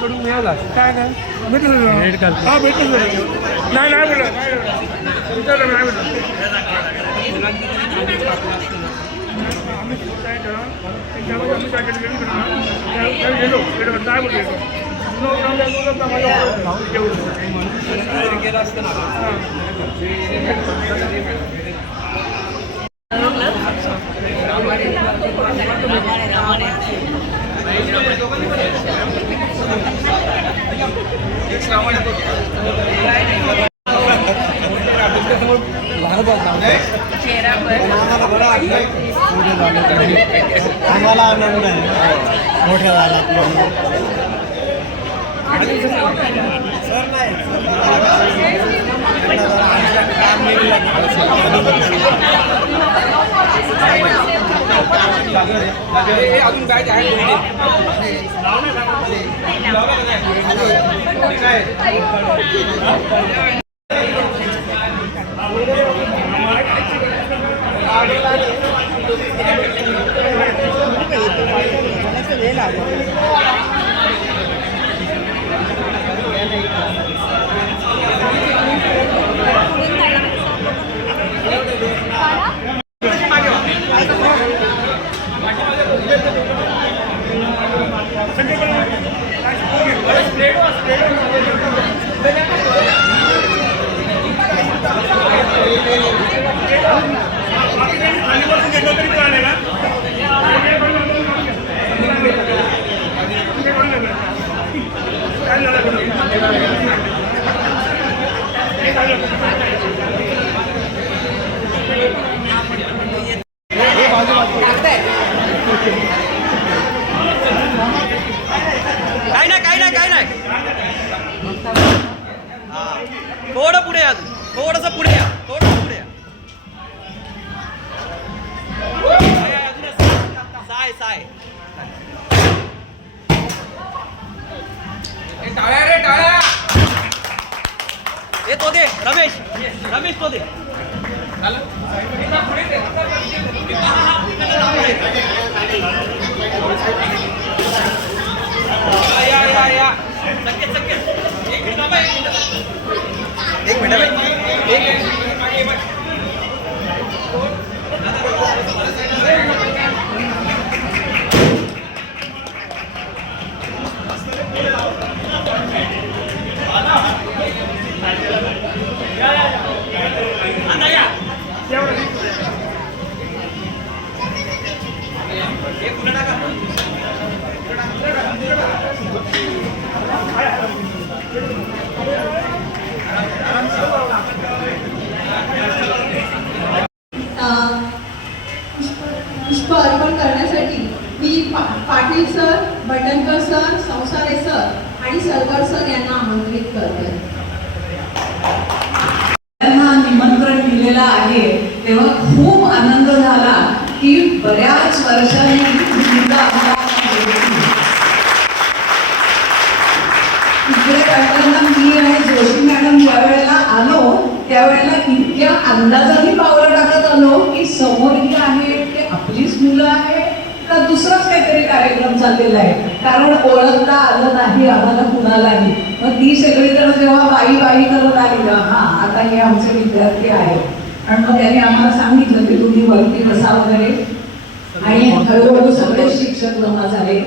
कडून मिळाला काय काय भेटलं हा भेटलं नाही नाही बोला आम्हाला आनंद आहे मोठ्या झाला सर नाही अजून काय काय नाही थोडं पुढे या थोडंसं पुढे या थोडंसं पुढे या साय साय टाळ्या रे टाळ्या हे तो दे रमेश रमेश तो दे या एक मिनिट पुष्प अर्पण करण्यासाठी मी पाटील सर, बंडनकर सर, संसारे सर आणि सरकार सर यांना आमंत्रित करते. त्यांना निमंत्रण दिलेलं आहे तेव्हा खूप आनंद झाला की बऱ्याच वर्षांनी इकडे करताना मी आणि जोशी मॅडम ज्या वेळेला आलो त्यावेळेला इतक्या अंदाजाने पावलं टाकत आलो की समोर ही आहे ते आपलीच मुलं आहे का दुसराच काहीतरी कार्यक्रम चाललेला आहे, कारण ओळखता आलं नाही आम्हाला कुणालाही. मग ती सगळीजण जेव्हा बाई बाई करत आली हा आता हे आमचे विद्यार्थी आहेत आणि मग त्यांनी आम्हाला सांगितलं की तुम्ही वरती बसा वगैरे आणि हळूहळू सगळे शिक्षक जमा झाले.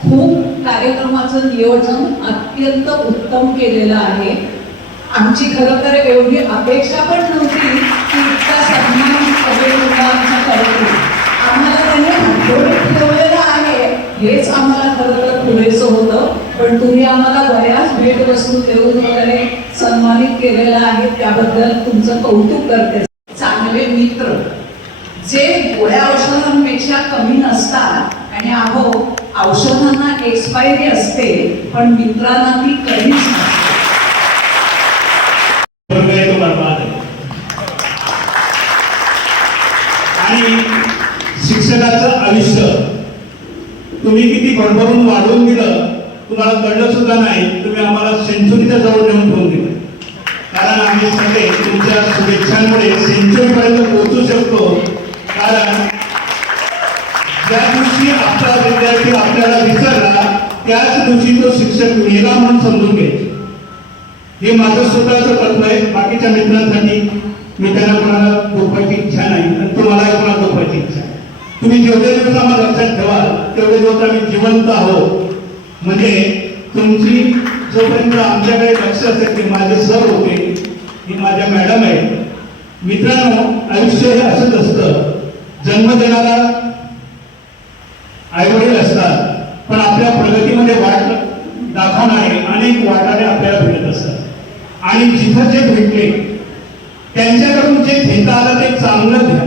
खूप कार्यक्रमाचं नियोजन अत्यंत उत्तम केलेलं आहे. आमची खरं तर एवढी अपेक्षा पण नव्हती की इतका सन्मान मुलांचा करतो. आम्हाला त्यांनी ठेवलेलं आहे हेच आम्हाला खरं तर पुरेसं होतं, पण तुम्ही आम्हाला बऱ्याच भेटवस्तू देऊन वगैरे सन्मानित केलेलं आहे त्याबद्दल तुमचं कौतुक करते. चांगले मित्र जे गोळ्या औषधांपेक्षा कमी नसतात आणि अहो औषधांना एक्सपायरी असते पण मित्रांना ती कधीच नसते. आणि शिक्षकाचं आयुष्य तुम्ही किती भरभरून वाढवून दिलं तुम्हाला कळलं सुद्धा नाही. तुम्ही आम्हाला सेंचुरीच्या जवळ नेऊन ठेवून दिलं. कारण आम्ही सगळे तुमच्या शुभेच्छांमुळे सेंचुरीपर्यंत पोहोचू शकतो. कारण ज्या दिवशी आपला विद्यार्थी आपल्याला विसरला त्याच दिवशी तो शिक्षक मेला म्हणून समजून घ्यायचे. हे माझं स्वतःचं तत्व आहे. बाकीच्या मित्रांसाठी मी त्यांना कोणाला झोपायची इच्छा नाही आणि तुम्हालाही कोणाला झोपायची इच्छा आहे. तुम्ही जेवढे दिवस आम्हाला लक्षात ठेवाल तेवढे दिवस आम्ही जिवंत आहोत. म्हणजे तुमची जोपर्यंत आमच्याकडे लक्ष असेल ते माझे सर होते, ही माझ्या मॅडम आहेत. मित्रांनो, आयुष्य हे असंच असतं. जन्म देणारा आईवडील असतात, पण आपल्या प्रगतीमध्ये वाट दाखवणारे अनेक वाटाणे आपल्याला भेटत असतात. आणि जिथं जे भेटले त्यांच्याकडून जे घेता आलं ते चांगलं घ्या,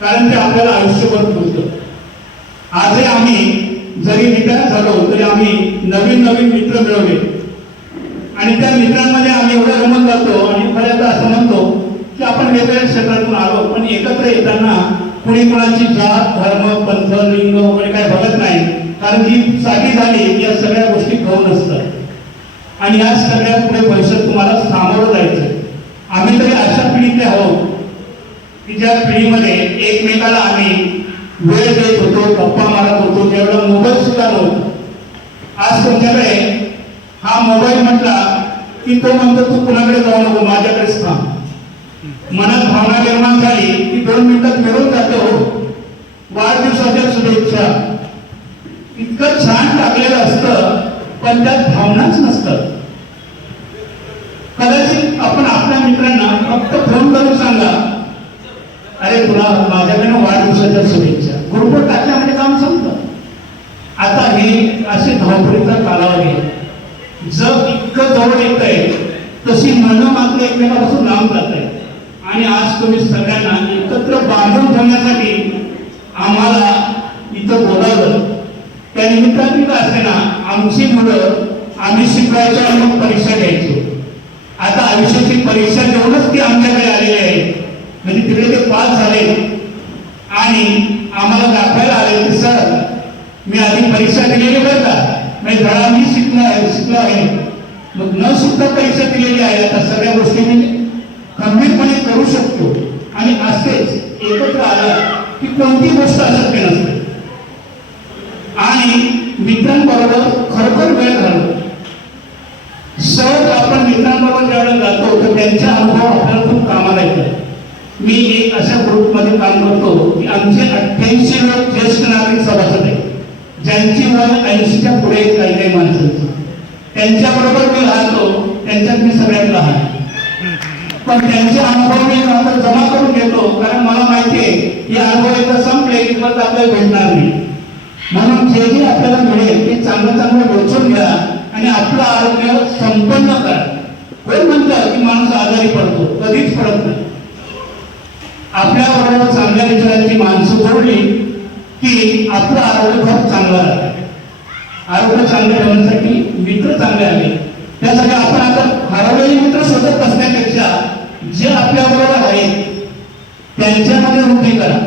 कारण ते आपल्याला आयुष्यभर पुरतं. आजही आम्ही जरी रिटायर झालो तरी आम्ही नवीन नवीन मित्र मिळवले आणि त्या मित्रांमध्ये आम्ही एवढं रमत जातो आणि बऱ्याचदा असं म्हणतो की आपण वेगवेगळ्या क्षेत्रातून आलो, पण एकत्र येताना कुणी कुणाची जात धर्म पंथ लिंग वगैरे काय बघत नाही. कारण जी साधी झाली या सगळ्या गोष्टी घेऊन असतात आणि या सगळ्या पुढे भविष्यात तुम्हाला सामोरं जायचं. आम्ही तरी अशा पिढीतले आहोत की ज्या पिढीमध्ये एकमेकाला आम्ही वेळ देत होतो, गप्पा मारत होतो, त्यावेळेला मोबाईल सुद्धा नव्हता. आज तुमच्याकडे हा मोबाईल म्हटला की तो म्हणतो तू कुणाकडे जाऊ नको, माझ्याकडेच थांब. मनात भावना निर्माण झाली की 2 मिनिटात मिळून जातो. वाढदिवसाच्या शुभेच्छा इतकं छान टाकलेलं असतं, पण त्यात भावनाच नसतात. कदाचित आपण आपल्या मित्रांना फक्त फोन करून सांगा, अरे तुला माझ्याकडनं वाढदिवसाच्या शुभेच्छा, ग्रुपवर टाकल्यामध्ये काम संपतं. आता हे असे धावपळीचा कालावधी आहे. जग इतकं जवळ येत आहे तशी मन मात्र एकमेकापासून लांब जात आहे. आणि आज तुम्ही सगळ्यांना एकत्र बांधून ठेवण्यासाठी आम्हाला इथं बोलावलं. त्या निमित्ताने का असे ना, आमची मुलं आम्ही शिकवायचो आणि मग परीक्षा घ्यायचो. आता आयुष्याची परीक्षा देऊनच ती आमच्याकडे आलेली आहे. म्हणजे तिकडे ते पास झाले आणि आम्हाला दाखवायला आले की सर मी आधी परीक्षा दिलेली बरं का, म्हणजे धडा मी शिकलो आहे. मग न सुद्धा परीक्षा दिलेली आहे. आता सगळ्या गोष्टी मी गंभीरपणे करू शकतो. आणि असेच एकत्र आला की कोणती गोष्ट अशक्य नसते. आणि मित्रांबरोबर खरोखर वेळ घालतो. सहज आपण मित्रांबरोबर ज्यावेळेला जातो तर त्यांच्या अनुभव आपल्याला खूप कामाला येतात. मी एक अशा ग्रुपमध्ये काम करतो की आमचे 88 लोक ज्येष्ठ नागरिक सभासद आहेत, ज्यांची वय 80च्या पुढे काही काही माणसांचं. त्यांच्याबरोबर मी राहतो, त्यांच्यात मी सगळ्यात लहान, पण त्यांचे अनुभव मी जमा करून घेतो. कारण मला माहिती आहे की अनुभव एकदा संपले की परत आपल्याला भेटणार नाही. म्हणून जे जे आपल्याला मिळेल ते चांगलं चांगलं वेचून घ्या आणि आपलं आरोग्य संपन्न करा. कोण म्हणतं की माणूस आजारी पडतो? कधीच पडत नाही. आपल्याबरोबर चांगल्या विचारांची माणसं जोडली की आपलं आरोग्य खूप चांगलं राहतं. आरोग्य चांगलं ठेवण्यासाठी मित्र चांगले आले. त्यासाठी आपण आता हरवलेले मित्र शोधत असण्यापेक्षा जे आपल्याबरोबर आहेत त्यांच्यामध्ये वृद्धी करा.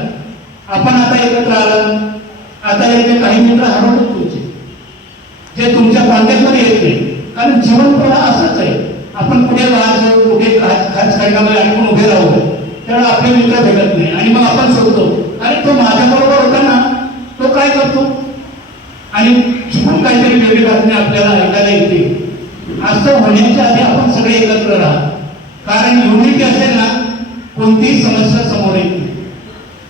आपण आता एकत्र आलात, आता येथे काही मित्र हरवले तुमचे जे तुमच्या कॉन्टॅक्टमध्ये येत नाही. कारण जीवन थोडा असंच आहे. आपण कुठे राहतो, कुठे खास खड्ड्यामध्ये अडकून उभे राहू, त्यावेळेला आपले मित्र भेटत नाही आणि मग आपण शोधतो, अरे तो माझ्याबरोबर होता ना, तो काय करतो, आणि चुकून काहीतरी वेगळी बातमी आपल्याला ऐकायला येते. असं होण्याच्या आधी आपण सगळे एकत्र राहा. कारण युनिटी असेल ना, कोणतीही समस्या समोर येते.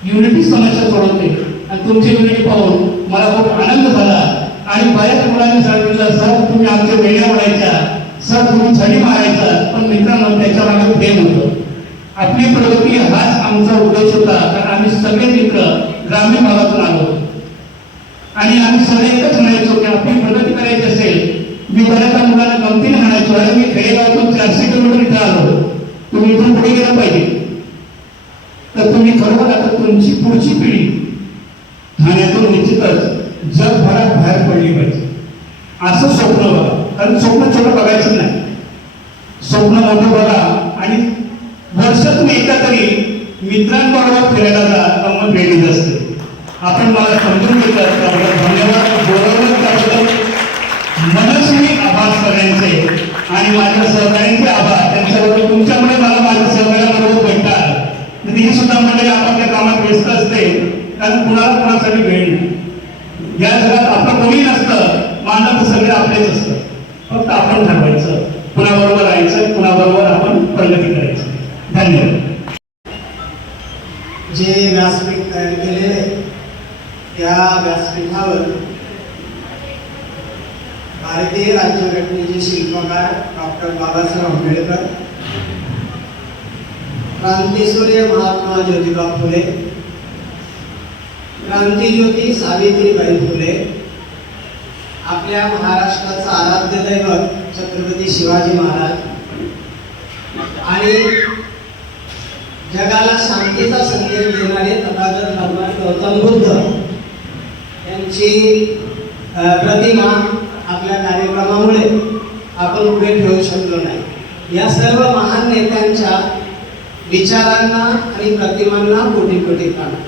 युनिटी समस्या सोडवते. आणि तुमची युनिटी पाहून मला खूप आनंद झाला. आणि बऱ्याच मुलांनी सांगितलं, सर तुम्ही आमच्या वेळ्या म्हणायच्या, सर तुम्ही छडी मारायचा, पण मित्रांनो त्याच्या मागे प्रेम होतं. आपली प्रगती हाच आमचा उद्देश होता. कारण आम्ही सगळे मित्र ग्रामीण भागातून आलो आणि आम्ही सगळे एकच म्हणायचो की आपली प्रगती करायची असेल. मी बऱ्याचदा मुलांना गमतीने म्हणायचो, अरे मी खेडेगावातून 400 किलोमीटर इथं आलो, तुम्ही इथून पुढे गेलं पाहिजे. तर तुम्ही खरोखर आता तुमची पुढची पिढी ठाण्यातून निश्चितच जगभरात बाहेर पडली पाहिजे. असं स्वप्न बघा. कारण स्वप्न छोटं बघायचं नाही, स्वप्न मोठं बघा. आणि वर्षातून एकदा तरी मित्रांबरोबर फिरायला जा, गंमत वेगळीच असते. आपण मला समजून घेतलं त्याबद्दल धन्यवाद. बरोबर त्याबद्दल मनस्वी आभार सगळ्यांचे आणि माझ्या सहकाऱ्यांचे आभार. त्यांच्याबरोबर तुमच्यामुळे मला माझ्या सहकार्याबरोबर भेटतात. ती सुद्धा मंडळी आपापल्या कामात व्यस्त असते, कारण कुणाला कुणासाठी वेळ नाही. या जगात आपलं कोणी नसतं, मानव सगळे आपलेच असतं. फक्त आपण ठरवायचं कुणाबरोबर राहायचं, कुणाबरोबर आपण प्रगती करायची. धन्यवाद. जे व्यासपीठ तयार केलेले त्या व्यासपीठावर भारतीय राज्यघटनेचे शिल्पकार डॉक्टर बाबासाहेब आंबेडकर, क्रांतीसूर्य महात्मा ज्योतिबा फुले, क्रांतिज्योती सावित्रीबाई फुले, आपल्या महाराष्ट्राचं आराध्य दैवत छत्रपती शिवाजी महाराज आणि जगाला शांतीचा संदेश देणारे तथागत भगवान गौतम बुद्ध यांची प्रतिमा आपल्या कार्यक्रमामुळे आपण पुढे ठेवू शकलो नाही. या सर्व महान नेत्यांच्या विचारांना आणि प्रतिमांना कोटी कोटी प्रणाम.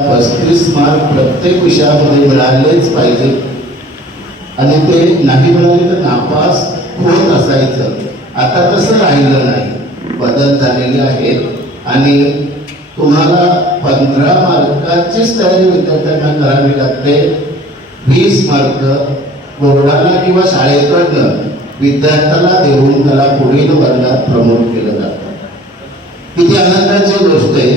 35 मार्क प्रत्येक विषयामध्ये मिळालेच पाहिजे आणि ते नाही मिळाले तर नापास होत असायचं. आता तसं राहिलं नाही, बदल झालेले आहेत आणि तुम्हाला 15 मार्काचीच तयारी विद्यार्थ्यांना करावी लागते. 20 मार्क बोर्डाला किंवा शाळेकडनं विद्यार्थ्याला देऊन त्याला पुढील वर्गात प्रमोट केलं जातं. किती आनंदाची गोष्ट आहे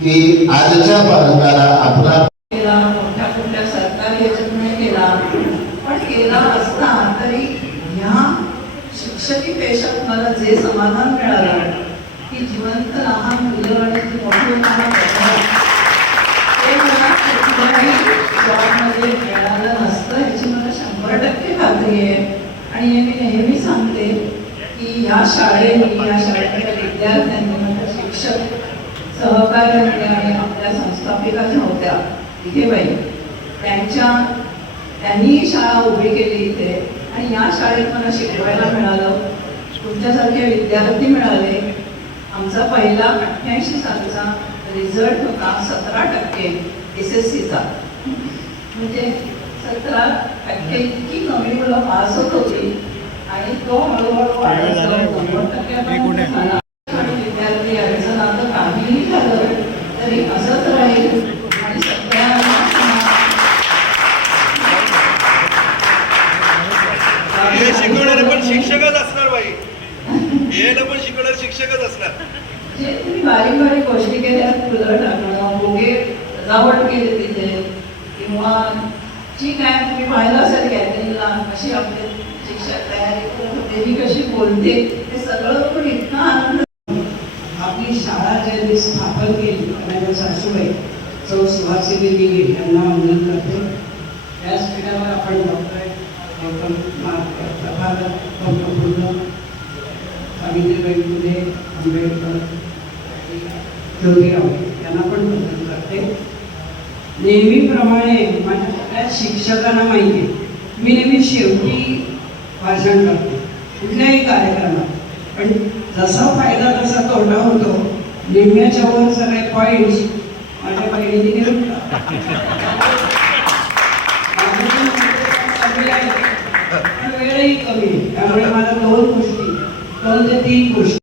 की आजच्या भारताला आपला केला, मोठ्या मोठ्या सरकारी याच्यामुळे केला, पण केला असता तरी ह्या शिक्षकी पेशात मला जे समाधान मिळालं की जिवंत लहान मुलं आणि ती मोठी होताना ते मला कुठल्याही जॉबमध्ये मिळालं नसतं ह्याची मला 100% खात्री आहे. आणि हे मी नेहमी सांगते की या शाळेतल्या विद्यार्थ्यांनी म्हणजे शिक्षक सहकार्याने आणि आपल्या संस्थापिका ज्या होत्या इथे बाई त्यांनी शाळा उभी केली इथे आणि या शाळेत मला शिकवायला मिळालं. तुमच्यासारखे विद्यार्थी मिळाले. आमचा पहिला 88 सालचा रिझल्ट होता 17% SSCचा. म्हणजे 17% इतकी कमी मुलं पास होत होती आणि तो हळूहळू वाढत 90% झाला. विद्यार्थी यांचं नातं काहीही झालं तरी असंच राहील आणि सगळ्यांना शिकवणारे पण शिक्षकच असणार बाई, यायला पण शिकवणारे शिक्षकच असणार. जे तुम्ही बारीक बारीक गोष्टी केल्या, फुलं टाकणं, भोगे सजावट केली तिथे, किंवा ठीक आहे तुम्ही पाहिलं असेल गॅदरिंगला कशी आपले शिक्षक तयारी करत होते, मी कशी बोलते, हे सगळं पण इतका आनंद. आपली शाळा ज्यांनी स्थापन केली माझ्या सासूबाई सौ सुहासिनी दिघे यांना वंदन करते. व्यासपीठावर आपण बघतोय सावित्रीबाई फुले, आंबेडकर, ज्योतिराव यांना पण वंदन करते. नेहमीप्रमाणे माझ्या सगळ्या शिक्षकांना माहिती आहे मी नेहमी शेवटी भाषण करते कुठल्याही कार्यक्रमात, पण जसा फायदा तसा तोटा होतो. निम्म्याच्या वर सगळे पॉईंट्स माझ्या बहिणीने घेऊन वेळही कमी आहे, त्यामुळे मला 2 ते 3 गोष्टी